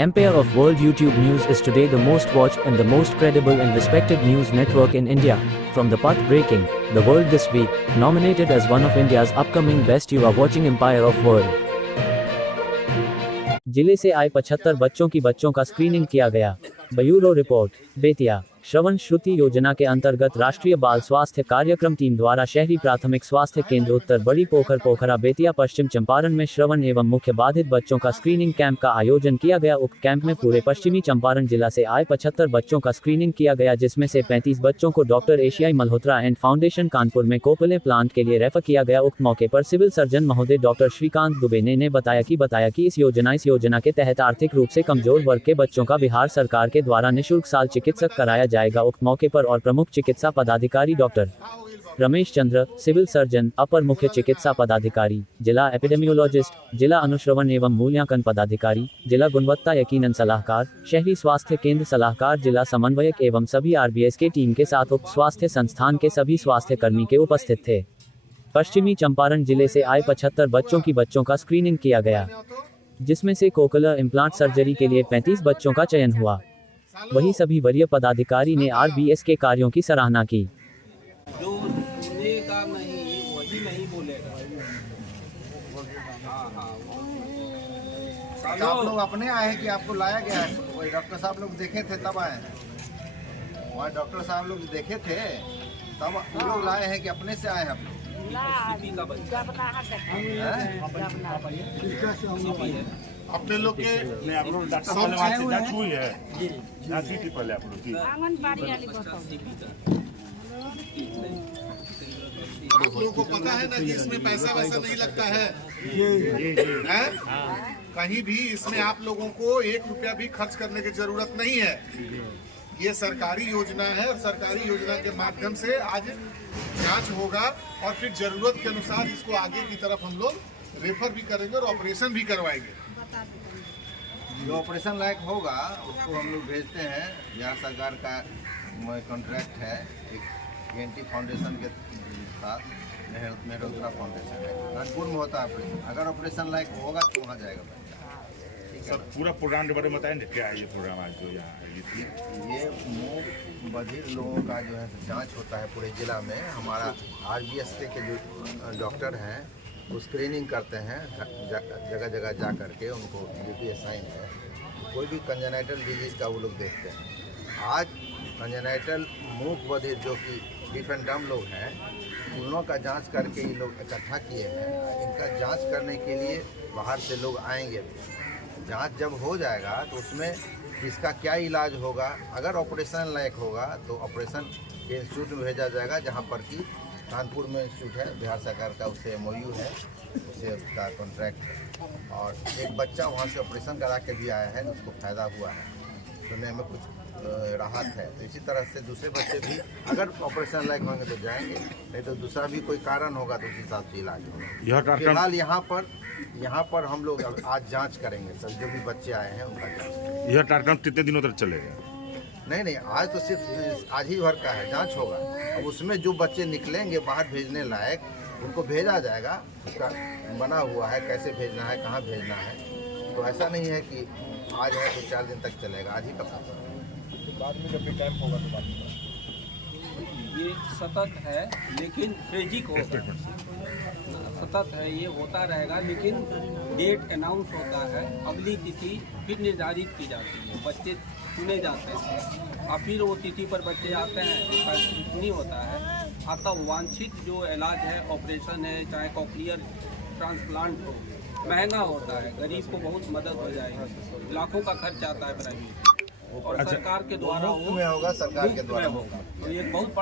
Empire of World YouTube News is today the most watched and the most credible and respected news network in India. From the path-breaking, The World This Week, nominated as one of India's upcoming best, you are watching Empire of World. जिले से आए 75 बच्चों का screening किया गया। Bureau report, Bettiah. श्रवण श्रुति योजना के अंतर्गत राष्ट्रीय बाल स्वास्थ्य कार्यक्रम टीम द्वारा शहरी प्राथमिक स्वास्थ्य केंद्र उत्तर बड़ी पोखर पोखरा बेतिया पश्चिम चंपारण में श्रवण एवं मुख्य बाधित बच्चों का स्क्रीनिंग कैंप का आयोजन किया गया। उक्त कैंप में पूरे पश्चिमी चंपारण जिला से आए 75 बच्चों का स्क्रीनिंग किया गया, जिसमें से 35 बच्चों को डॉक्टर एशियाई मल्होत्रा एंड फाउंडेशन कानपुर में कोपले प्लांट के लिए रेफर किया गया। उक्त मौके पर सिविल सर्जन महोदय डॉक्टर श्रीकांत दुबे ने बताया कि इस योजना के तहत आर्थिक रूप से कमजोर वर्ग के बच्चों का बिहार सरकार के द्वारा निःशुल्क साल चिकित्सक कराया जाएगा। उक्त मौके पर और प्रमुख चिकित्सा पदाधिकारी doctor Ramesh Chandra, civil surgeon, अपर मुख्य चिकित्सा पदाधिकारी, जिला एपिडेमियोलॉजिस्ट, जिला अनुश्रवण एवं मूल्यांकन पदाधिकारी, जिला गुणवत्ता यकीनन सलाहकार, शहरी स्वास्थ्य केंद्र सलाहकार, जिला समन्वयक एवं सभी आरबीएस के टीम के साथ उक्त स्वास्थ्य संस्थान के सभी स्वास्थ्य कर्मी के उपस्थित थे। पश्चिमी चंपारण जिले से आए 75 बच्चों का स्क्रीनिंग किया गया, जिसमें से कोकलर इम्प्लांट सर्जरी के लिए 35 बच्चों का चयन हुआ। वहीं सभी वरीय पदाधिकारी ने आरबीएस के कार्यों की सराहना की। जो सुनेगा नहीं वही नहीं बोलेगा। आप लोग अपने आए हैं कि आपको लाया गया है? वही डॉक्टर साहब लोग देखे थे तब आए हैं? वहाँ डॉक्टर साहब लोग देखे थे तब वो लोग लाए हैं कि अपने से आए हैं? अपने लोग के डॉक्टर हुई है पहले आप लोग की आप लोगों को पता है ना कि इसमें पैसा वैसा नहीं लगता है, कहीं भी इसमें आप लोगों को 1 रुपया भी खर्च करने की जरूरत नहीं है। ये सरकारी योजना है और सरकारी योजना के माध्यम से आज जांच होगा और फिर जरूरत के अनुसार इसको आगे की तरफ हम लोग रेफर भी करेंगे और ऑपरेशन भी करवाएंगे। जो ऑपरेशन लायक होगा उसको हम लोग भेजते हैं। बिहार सरकार का कॉन्ट्रैक्ट है एक एनटी फाउंडेशन के साथ, मल्होत्रा फाउंडेशन है, कानपुर में होता है ऑपरेशन। अगर ऑपरेशन लायक होगा तो वहाँ जाएगा बच्चा। सर पूरा प्रोग्राम के बारे में बताएंगे क्या है ये प्रोग्राम आज जो यहाँ ये मूक बधिर लोगों का जो है जांच होता है पूरे जिला में। हमारा आरबीएस के जो डॉक्टर हैं वो स्क्रीनिंग करते हैं जगह जगह जा करके, उनको ड्यूटी असाइन है। कोई भी कंजेनाइटल डिजीज़ का वो लोग देखते हैं। आज कंजेनाइटल मूक बधिर जो कि डिफ एंड डम लोग हैं, उन लोगों का जांच करके ये लोग इकट्ठा किए हैं। इनका जांच करने के लिए बाहर से लोग आएंगे। जांच जब हो जाएगा तो उसमें इसका क्या इलाज होगा, अगर ऑपरेशन लायक होगा तो ऑपरेशन के इंस्टीट्यूट में भेजा जाएगा, जहां पर कि कानपुर में इंस्टीट्यूट है, बिहार सरकार का उससे MOU है, उससे उसका कॉन्ट्रैक्ट है। और एक बच्चा वहां से ऑपरेशन करा के भी आया है, उसको फ़ायदा हुआ है, सुनने में कुछ राहत है। तो इसी तरह से दूसरे बच्चे भी अगर ऑपरेशन लायक होंगे तो जाएंगे, नहीं तो दूसरा भी कोई कारण होगा तो उस हिसाब से इलाज होगा। फिलहाल यहाँ पर हम लोग आज जांच करेंगे। सब जो भी बच्चे आए हैं उनका जांच। यह कार्यक्रम कितने दिनों तक चलेगा? नहीं, आज तो सिर्फ आज ही भर का है, जांच होगा। अब उसमें जो बच्चे निकलेंगे बाहर भेजने लायक, उनको भेजा जाएगा। उसका बना हुआ है कैसे भेजना है, कहाँ भेजना है। तो ऐसा नहीं है कि आज है तो 4 दिन तक चलेगा, आज ही का बाद में जब भी कैंप होगा तो बाद में। ये सतत है लेकिन फ्रेजिक होगा, सतत है, ये होता रहेगा। लेकिन डेट अनाउंस होता है, अगली तिथि फिर निर्धारित की जाती है, बच्चे चुने जाते हैं और फिर वो तिथि पर बच्चे आते हैं। उसका नहीं होता है। अतः वांछित जो इलाज है, ऑपरेशन है, चाहे कॉक्लियर ट्रांसप्लांट हो, महंगा होता है, गरीब को बहुत मदद हो जाएगी। लाखों का खर्च आता है प्राइवेट और सरकार के द्वारा होगा, सरकार के द्वारा होगा। तो ये बहुत बड़ा